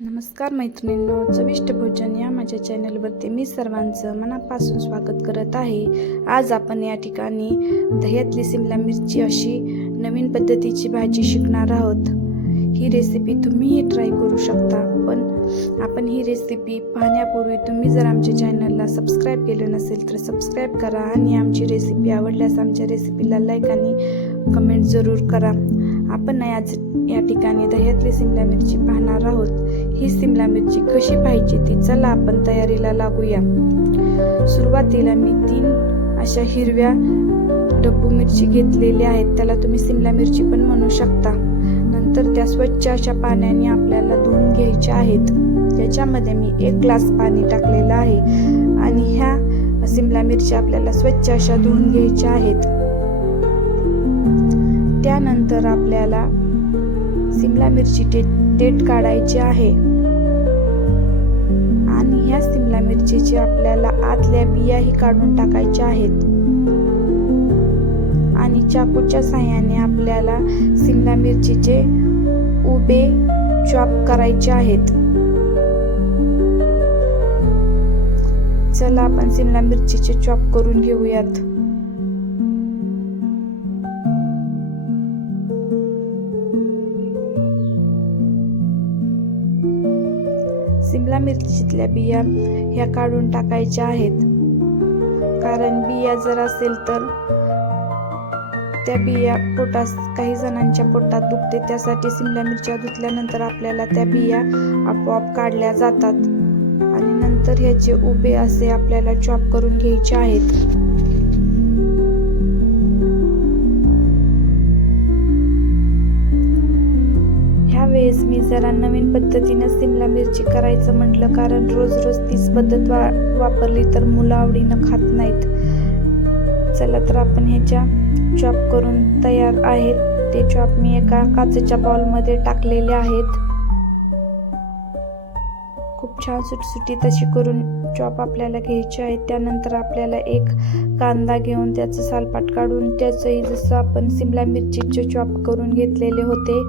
नमस्कार मैत्रिणींनो चविष्ट भोजन या माझ्या चॅनलवरती मी सर्वांचं मनापासून स्वागत करत आहे. आज आपण या ठिकाणी दह्यातली सिमला मिरची अशी नवीन पद्धतीची भाजी शिकणार आहोत. ही रेसिपी तुम्हीही ट्राय करू शकता पण आपण ही रेसिपी पाहण्यापूर्वी तुम्ही जर आमच्या चॅनलला सबस्क्राईब केलं नसेल तर सबस्क्राईब करा आणि आमची रेसिपी आवडल्यास आमच्या रेसिपीला लाईक आणि कमेंट जरूर करा. आपण आज या ठिकाणी दह्यातली सिमला मिरची पाहणार आहोत. ही सिमला मिरची कशी पाहिजे ती चला आपण तयारीला लागूया. सुरुवातीला मी तीन अशा हिरव्या डब्बू मिरची घेतलेल्या आहेत. त्याला तुम्ही सिमला मिरची पण म्हणू शकता. नंतर त्या स्वच्छ अशा पाण्याने आपल्याला धुवून घ्यायच्या आहेत. त्याच्यामध्ये मी एक ग्लास पाणी टाकलेलं आहे. आणि ह्या सिमला मिरच्या आपल्याला स्वच्छ अशा धुवून घ्यायच्या आहेत. त्यानंतर आपल्याला सिमला मिरची टे डेट काढायची आहे. आणि ह्या सिमला मिरचीची आपल्याला आतल्या बियाही काढून टाकायच्या आहेत. आणि चाकूच्या साह्याने आपल्याला सिमला मिरचीचे उभे चॉप करायचे आहेत. चला आपण सिमला मिरचीचे चॉप करून घेऊयात. सिमला मिरचीतल्या बिया ह्या काढून टाकायच्या आहेत. कारण बिया जर असेल तर त्या बिया पोटास काही जणांच्या पोटात दुखते. त्यासाठी सिमला मिरच्या धुतल्यानंतर आपल्याला त्या बिया आपोआप काढल्या जातात. आणि नंतर ह्याचे उभे असे आपल्याला चॉप करून घ्यायचे आहेत. वेळेस मी जरा नवीन पद्धतीने सिमला मिरची करायचं म्हटलं कारण रोज रोज तीच पद्धत वा वापरली तर मुलं आवडीनं खात नाहीत. चला तर आपण ह्याच्या चॉप करून तयार आहेत. ते चॉप मी एका काचेच्या बॉलमध्ये टाकलेले आहेत. खूप छान सुटसुटीत अशी करून चॉप आपल्याला घ्यायचे आहेत त्यानंतर आपल्याला एक कांदा घेऊन त्याचं सालपाट काढून त्याचंही जसं आपण सिमला मिरचीचे चॉप करून घेतलेले होते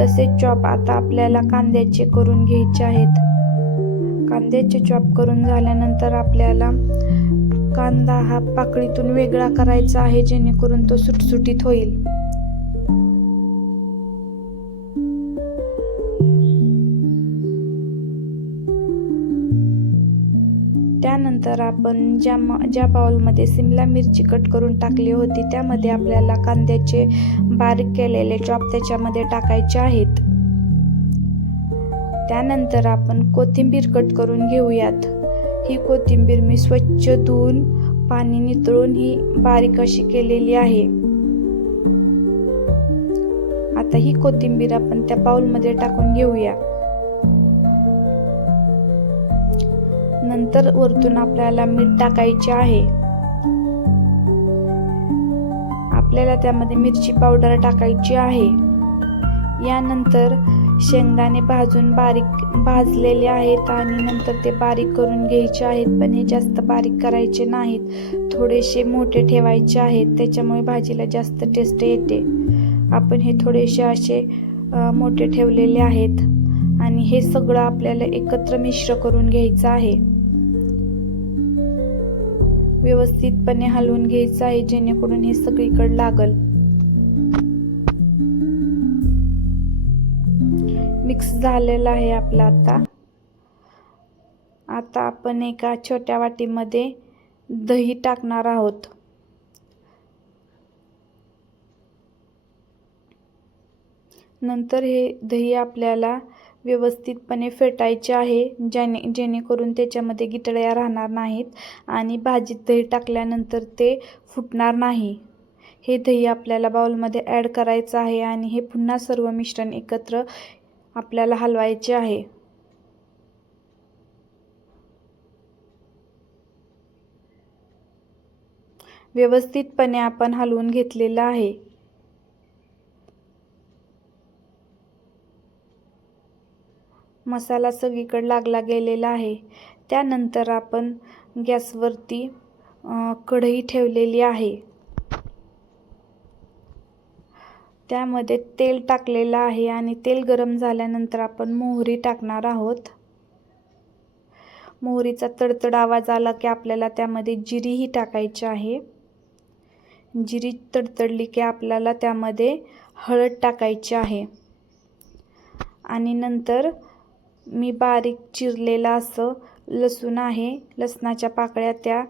तसेच चॉप आता आपल्याला कांद्याचे करून घ्यायचे आहेत. कांद्याचे चॉप करून झाल्यानंतर आपल्याला कांदा हा पाकळीतून वेगळा करायचा आहे जेणेकरून तो सुटसुटीत होईल. त्यानंतर आपण ज्या म ज्या बाउलमध्ये सिमला मिरची कट करून टाकली होती त्यामध्ये आपल्याला कांद्याचे बारीक केलेले चॉप त्याच्यामध्ये टाकायचे आहेत. त्यानंतर आपण कोथिंबीर कट करून घेऊयात. ही कोथिंबीर मी स्वच्छ धुवून पाणी नितळून ही बारीक अशी केलेली आहे. आता ही कोथिंबीर आपण त्या बाउलमध्ये टाकून घेऊया. नंतर वरतून आपल्याला मीठ टाकायचे आहे. आपल्याला त्यामध्ये मिरची पावडर टाकायची आहे. यानंतर शेंगदाणे भाजून बारीक भाजलेले आहेत आणि नंतर ते बारीक करून घ्यायचे आहेत पण हे जास्त बारीक करायचे नाहीत. थोडेसे मोठे ठेवायचे आहेत त्याच्यामुळे भाजीला जास्त टेस्ट येते. आपण हे थोडेसे असे मोठे ठेवलेले आहेत. आणि हे सगळं आपल्याला एकत्र मिश्र करून घ्यायचं आहे. व्यवस्थितपणे हलवून घ्यायचं आहे जेणेकरून हे सगळीकडे लागल. मिक्स झालेला आहे आपला आता. आता आपण एका छोट्या वाटीमध्ये दही टाकणार आहोत. नंतर हे दही आपल्याला व्यवस्थितपणे फेटायचे आहे ज्याने जेणेकरून त्याच्यामध्ये गिटळ्या राहणार नाहीत आणि भाजीत दही टाकल्यानंतर ते फुटणार नाही. हे दही आपल्याला बाउलमध्ये ॲड करायचं आहे आणि हे पुन्हा सर्व मिश्रण एकत्र आपल्याला हलवायचे आहे. व्यवस्थितपणे आपण हलवून घेतलेलं आहे. मसाला सगळीकडे लागला गेलेला आहे. त्यानंतर आपण गॅसवरती कढई ठेवलेली आहे. त्यामध्ये तेल टाकलेलं आहे आणि तेल गरम झाल्यानंतर आपण मोहरी टाकणार आहोत. मोहरीचा तडतड आवाज आला की आपल्याला त्यामध्ये जिरीही टाकायची आहे. जिरी तडतडली की आपल्याला त्यामध्ये हळद टाकायची आहे. आणि नंतर मी बारीक चिरलेला असं लसूण आहे लसणाच्या पाकळ्या त्या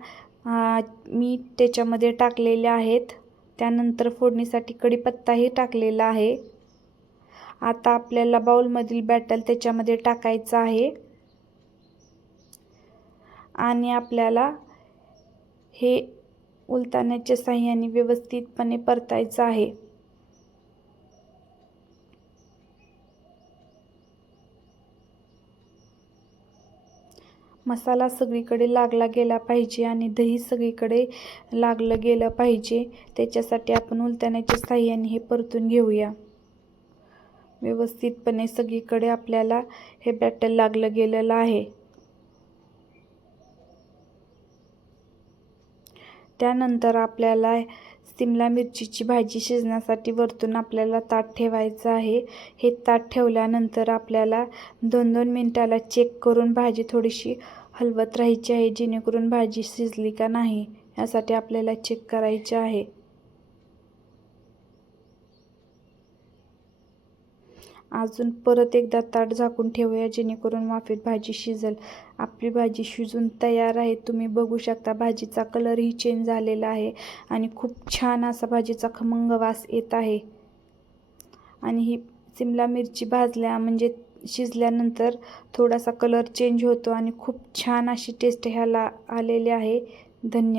मी त्याच्यामध्ये टाकलेल्या आहेत. त्यानंतर फोडणीसाठी कढीपत्ताही टाकलेला आहे. आता आपल्याला बाउलमधील बॅटल त्याच्यामध्ये टाकायचं आहे. आणि आपल्याला हे उलताण्याच्या साह्याने व्यवस्थितपणे परतायचं आहे. मसाला सगळीकडे लागला गेला पाहिजे आणि दही सगळीकडे लागलं गेलं पाहिजे. त्याच्यासाठी आपण उलताण्याच्या साह्याने हे परतून घेऊया. व्यवस्थितपणे सगळीकडे आपल्याला हे बॅटर लागलं गेलेलं आहे. त्यानंतर आपल्याला सिमला मिरचीची भाजी शिजण्यासाठी वरतून आपल्याला ताट ठेवायचं आहे. हे ताट ठेवल्यानंतर आपल्याला दोन दोन मिनटाला चेक करून भाजी थोडीशी हलवत राहायची आहे जेणेकरून भाजी शिजली का नाही यासाठी आपल्याला चेक करायचे आहे. अजून परत एकदा ताट झाकून ठेवूया जेणेकरून वाफेत भाजी शिजेल. आपली भाजी शिजून तयार आहे. तुम्ही बघू शकता भाजीचा कलरही चेंज झालेला आहे आणि खूप छान असा भाजीचा खमंग वास येत आहे. आणि ही सिमला मिरची भाजल्या म्हणजे शिजल्यानंतर थोडासा कलर चेंज होतो आणि खूप छान अशी टेस्ट ह्याला आलेली आहे. धन्यवाद.